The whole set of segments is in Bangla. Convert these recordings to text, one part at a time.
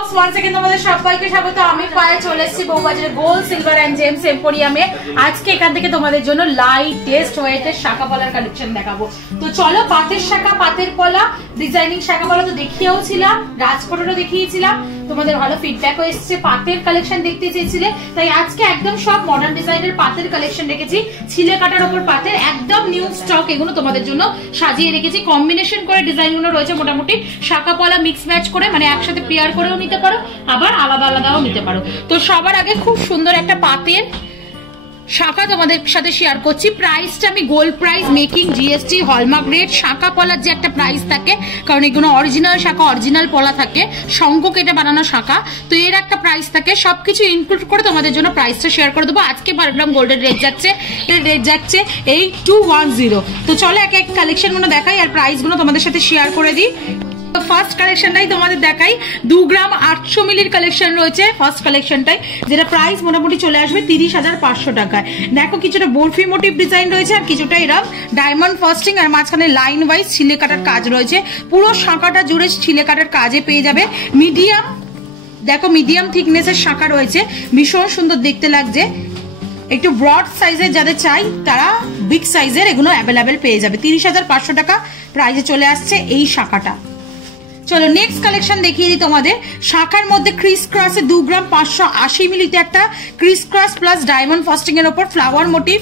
ওয়ান সেকেন্ড তোমাদের সবাইকে স্বাগত। আমি পায়ে চলে এসেছি বউবাজারের গোল্ড সিলভার এন্ড জেমস এম্পোরিয়ামে। আজকে এখান থেকে তোমাদের জন্য লাইট টেস্ট ওয়েটের শাখা পলার কালেকশন দেখাবো। তো চলো, পাতের শাখা, পাতের পলা, ডিজাইনিং শাখা পলা তো দেখিয়েওছিলাম, রাজকোটেরও দেখিয়েছিলাম, তোমাদের ভালো ফিডব্যাকও এসেছে। পাতের কালেকশন দেখতে চেয়েছিলে, তাই আজকে একদম সব মডার্ন ডিজাইনের পাতের কালেকশন রেখেছি। ছিলে কাটার ওপর পাতের একদম নিউ স্টক, এগুলো তোমাদের জন্য সাজিয়ে রেখেছি। কম্বিনেশন করে ডিজাইনগুলো রয়েছে মোটামুটি শাখা পলা মিক্স ম্যাচ করে, মানে একসাথে পেয়ার করেও নিতে পারো, আবার আলাদা আলাদাও নিতে পারো। তো সবার আগে খুব সুন্দর একটা পাতের শাখা তোমাদের সাথে শেয়ার করছি। প্রাইসটা আমি gold price, making, GST, hallmark rate. শাখা পলার যে একটা প্রাইস থাকে, কারণ এগুলো অরিজিনাল শাখা, অরিজিনাল পলা থাকে, শঙ্খ কেটে বানানো শাখা, তো এর একটা প্রাইস থাকে। সবকিছু ইনক্লুড করে তোমাদের জন্য প্রাইসটা শেয়ার করে দেবো। আজকে পার গ্রাম গোল্ডের রেট যাচ্ছে, এর রেট যাচ্ছে 8210। তো চলো এক এক কালেকশন গুলো দেখাই আর প্রাইস গুলো তোমাদের সাথে শেয়ার করে দিই। ফার্স্ট কালেকশনটাই তোমাদের দেখাই। 2 গ্রাম 800 মিলির কালেকশন রয়েছে ফার্স্ট কালেকশনটাই, যেটা প্রাইস মোটামুটি চলে আসবে 30,500 টাকায়। দেখো কিছুটা বরফি মোটিভ ডিজাইন রয়েছে আর কিছুটা এরকম ডায়মন্ড ফাস্টিং, আর মাঝখানে লাইন ওয়াইজ ছিলে কাটার কাজ রয়েছে। পুরো শাখাটা জুড়ে ছিলে কাটার কাজে পেয়ে যাবে। মিডিয়াম, দেখো মিডিয়াম থিকনেসের শাখা রয়েছে, ভীষণ সুন্দর দেখতে লাগছে। একটু ব্রড সাইজের যাদের চাই তারা বিগ সাইজের এগুলো অ্যাভেলেবেল পেয়ে যাবে। 30,500 টাকা প্রাইসে চলে আসছে এই শাখাটা। চলো নেক্সট কালেকশন দেখিয়ে দিই তোমাদের। শাখার মধ্যে ক্রিস ক্রসে 2 গ্রাম 580 মিলিতে একটা Chris cross plus diamond fasting এর উপর ফ্লাওয়ার মোটিভ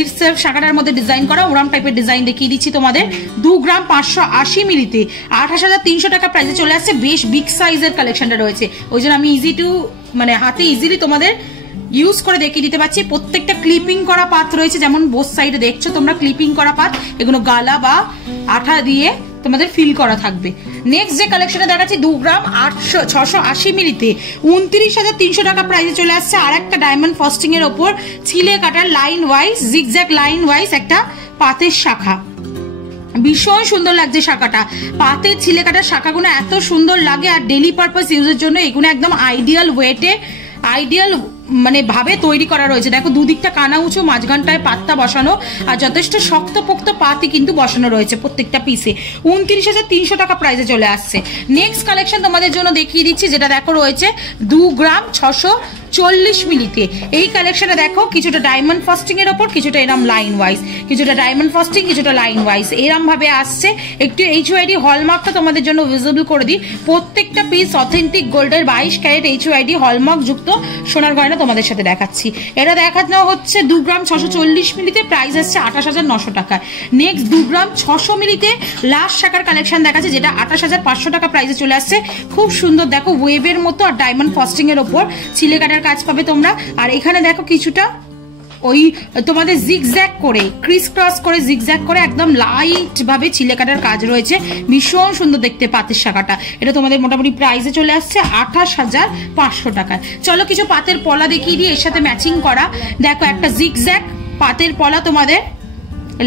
ইটসেলফ শাখাটার মধ্যে ডিজাইন করা, ওরাম টাইপের ডিজাইন দেখিয়ে দিচ্ছি তোমাদের। 2 গ্রাম 580 মিলিতে 28,300 টাকা প্রাইসে চলে আসছে। বেশ বিগ সাইজের কালেকশনটা রয়েছে, ওই জন্য আমি মানে হাতে ইজিলি তোমাদের ইউজ করে দেখিয়ে দিতে পারছি। প্রত্যেকটা ক্লিপিং করা পাত রয়েছে, যেমন বোথ সাইডে দেখছো তোমরা ক্লিপিং করা পাত, এগুলো গালা বা আঠা দিয়ে তোমাদের ফিল করা থাকবে। নেক্সট যে কালেকশনে দেখাচ্ছি 2 গ্রাম 680 মিলিতে 29,300 টাকা প্রাইসে চলে আসছে। আর একটা ডায়মন্ড ফাস্টিং এর ওপর ছিলে কাটার line wise, zigzag line wise একটা পাতের শাখা। ভীষণ সুন্দর লাগছে শাখাটা। পাতের ছিলে কাটার শাখাগুলো এত সুন্দর লাগে, আর ডেলি পারপাস ইউজের জন্য এগুলো একদম আইডিয়াল ওয়েটে, আইডিয়াল মানে ভাবে তৈরি করা রয়েছে। দেখো দুদিকটা কানা উঁচু, মাঝখানটায় পাতটা বসানো, আর যথেষ্ট শক্তপোক্ত পাতই কিন্তু বসানো রয়েছে প্রত্যেকটা পিসে। 29,300 টাকা প্রাইসে চলে আসছে। নেক্সট কালেকশন তোমাদের জন্য দেখিয়ে দিচ্ছি, যেটা দেখো রয়েছে 2 গ্রাম 640 মিলিতে। এই কালেকশনে দেখো কিছুটা ডায়মন্ড ফাস্টিং এর ওপর, কিছুটা এরম লাইন ওয়াইজ, কিছুটা ডায়মন্ড ফাস্টিং, কিছুটা লাইন ওয়াইজ, এরম ভাবে আসছে। একটু HYD হলমার্কটা তোমাদের জন্য ভিজিবল করে দিই। প্রত্যেকটা পিস অথেন্টিক গোল্ডের 22 ক্যারেট HYD হলমার্ক যুক্ত সোনার গয়না তোমাদের সাথে দেখাচ্ছি। এটা দেখানো হচ্ছে 2 গ্রাম 640 মিলিতে, প্রাইস আসছে 28,900 টাকা। নেক্সট 2 গ্রাম 600 মিলিতে লাস্ট শাখার কালেকশন দেখাচ্ছে, যেটা 28,500 টাকা প্রাইসে চলে আসছে। খুব সুন্দর দেখো ওয়েবের মতো আর ডায়মন্ড ফাস্টিং এর ওপর ছিলে কাটার কাজ পাবে তোমরা। আর এখানে দেখো কিছুটা ওই তোমাদের জিগজ্যাগ করে, ক্রিস ক্রস করে, জিগজ্যাগ করে একদম লাইট ভাবে ছিলে কাটার কাজ রয়েছে। ভীষণ সুন্দর দেখতে পাতের শাখাটা। এটা তোমাদের মোটামুটি প্রাইসে চলে আসছে 28,500 টাকায়। চলো কিছু পাতের পলা দেখিয়ে দিই এর সাথে ম্যাচিং করা। দেখো একটা জিগজ্যাগ পাতের পলা, তোমাদের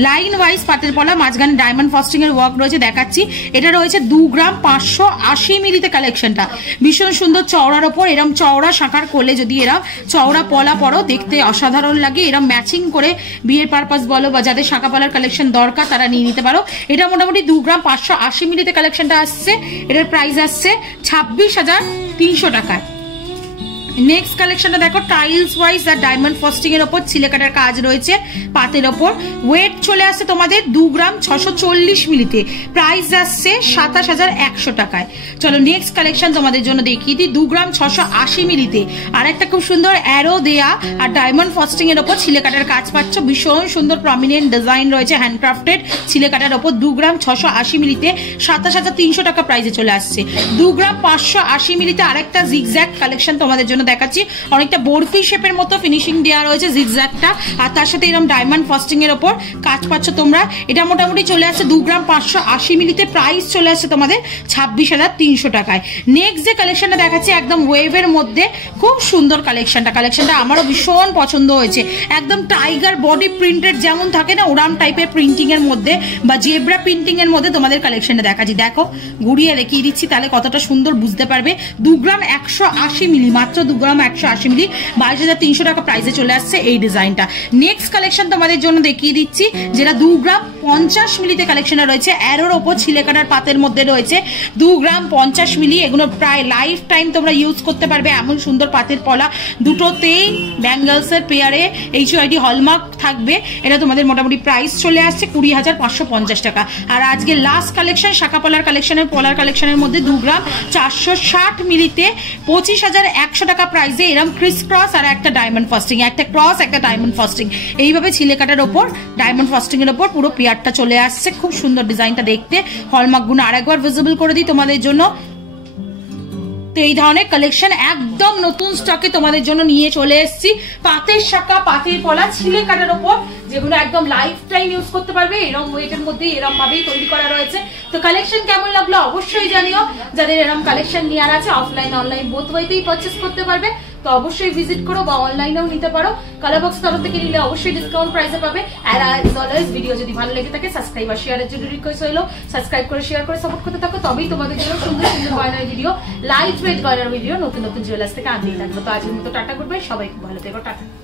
লাইন ওয়াইজ পাতের পলা, মাঝখানে ডায়মন্ড ফাস্টিং এর ওয়ার্ক রয়েছে, দেখাচ্ছি। এটা রয়েছে 2 গ্রাম 580 মিলিতে কালেকশনটা। ভীষণ সুন্দর চওড়ার ওপর এরম চওড়া শাখার কোলে যদি এরম চওড়া পলা পরো, দেখতে অসাধারণ লাগে। এরম ম্যাচিং করে বিয়ের পারপাস বলো বা যাদের শাখা পলার কালেকশন দরকার তারা নিয়ে নিতে পারো। এটা মোটামুটি 2 গ্রাম 580 মিলিতে কালেকশনটা আসছে। এটার প্রাইস আসছে 26,300 টাকায়। নেক্সট কালেকশনটা দেখো টাইলস ওয়াইজ আর ডায়মন্ড ফাস্টিং এর ওপর ছিলে কাটার কাজ রয়েছে পাতের ওপর। ওয়েট চলে আসছে তোমাদের 2 গ্রাম 640 মিলিতে, প্রাইস আসছে 27,100 টাকায়। চলো নেক্সট কালেকশন তোমাদের জন্য দেখিয়ে দিই। 2 গ্রাম 680 মিলিতে আর একটা খুব সুন্দর অ্যারো দেয়া আর ডায়মন্ড ফাস্টিং এর ওপর ছিলে কাটার কাজ পাচ্ছ। ভীষণ সুন্দর প্রমিনেন্ট ডিজাইন রয়েছে হ্যান্ডক্রাফটেড ছিলে কাটার ওপর। 2 গ্রাম 680 মিলিতে 27,300 টাকা প্রাইসে চলে আসছে। 2 গ্রাম 580 মিলিতে আরেকটা জিগজ্যাগ কালেকশন তোমাদের জন্য দেখাচ্ছি। অনেকটা বরফি শেপের মতো ফিনিশিং দেওয়া রয়েছে জিগজ্যাগটা, আর তার সাথে এরকম ডায়মন্ড ফাস্টিং এর ওপর কাজ পাচ্ছ তোমরা। এটা মোটামুটি চলে আসছে 2 গ্রাম 580 মিলিতে, প্রাইস চলে আসছে তোমাদের 26,300 টাকায়। নেক্সট যে কালেকশনটা দেখাচ্ছি একদম ওয়েভের মধ্যে, খুব সুন্দর কালেকশনটা আমারও ভীষণ পছন্দ হয়েছে। একদম টাইগার বডি প্রিন্টেড যেমন থাকে না, ওরাম টাইপের প্রিন্টিং এর মধ্যে বা জেব্রা প্রিন্টিং এর মধ্যে তোমাদের কালেকশনটা দেখাচ্ছি। দেখো ঘুরিয়ে দেখিয়ে দিচ্ছি তাহলে কতটা সুন্দর বুঝতে পারবে। 2 গ্রাম 180 মিলি, মাত্র 2 গ্রাম 180 মিলি, 22,300 টাকা প্রাইসে চলে আসছে এই ডিজাইনটা। নেক্সট কালেকশন তোমাদের জন্য দেখিয়ে দিচ্ছি, যেটা 2 গ্রাম 50 মিলিতে কালেকশনে রয়েছে। অ্যারোর ওপর ছিলে কাটার পাতের মধ্যে রয়েছে 2 গ্রাম 50 মিলি। এগুলো প্রায় লাইফ টাইম তোমরা ইউজ করতে পারবে, এমন সুন্দর পাতের পলা। দুটোতেই ব্যাঙ্গলসের পেয়ারে HUID হলমার্ক থাকবে। এটা তোমাদের মোটামুটি প্রাইস চলে আসছে 20,550 টাকা। আর আজকে লাস্ট কালেকশন শাখা পলার কালেকশনের কালেকশনের মধ্যে 2 গ্রাম 460 মিলিতে 25,100 টাকা প্রাইসে এরকম ক্রিস ক্রস আর একটা ডায়মন্ড ফাস্টিং, একটা ক্রস একটা ডায়মন্ড ফাস্টিং, এইভাবে ছিলে কাটার ওপর ডায়মন্ড ফাস্টিং এর ওপর পুরো পেয়ারটা চলে আসছে। খুব সুন্দর ডিজাইনটা দেখতে। হলমার্ক গুলো আরেকবার ভিজিবল করে দিই তোমাদের জন্য। তো এই ধরনের কালেকশন একদম নতুন স্টকে তোমাদের জন্য নিয়ে চলে এসেছি। পাতের শাখা পাতের পলা ছিলে কাটার ওপর, যেগুলো একদম লাইফ টাইম ইউজ করতে পারবে। এরকম ওয়েটের মধ্যে এরকম ভাবেই তৈরি করা রয়েছে। তো কালেকশন কেমন লাগলো অবশ্যই জানিও। যাদের এরকম কালেকশন নেওয়ার আছে অফলাইন অনলাইন বোথ ওয়েতেই পারচেস করতে পারবে। তো অবশ্যই ভিজিট করো বা অনলাইনেও নিতে পারো। কালার বক্স তরফ থেকে নিলে অবশ্যই ডিসকাউন্ট প্রাইসে পাবে। আর অ্যাজ অলওয়েজ ভিডিও যদি ভালো লেগে থাকে সাবস্ক্রাইব আর শেয়ারের জন্য রিকোয়েস্ট হলো, সাবস্ক্রাইব করে শেয়ার করে সাপোর্ট করতে থাকো। তবেই তোমাদের জন্য সুন্দর সুন্দর গয়নার ভিডিও, লাইট ওয়েট গয়নার ভিডিও নতুন নতুন জুয়েলার্স থেকে আনতেই থাকবো। তো আজকের মতো টাটা করবে, সবাই খুব ভালো থেকো, টাটা।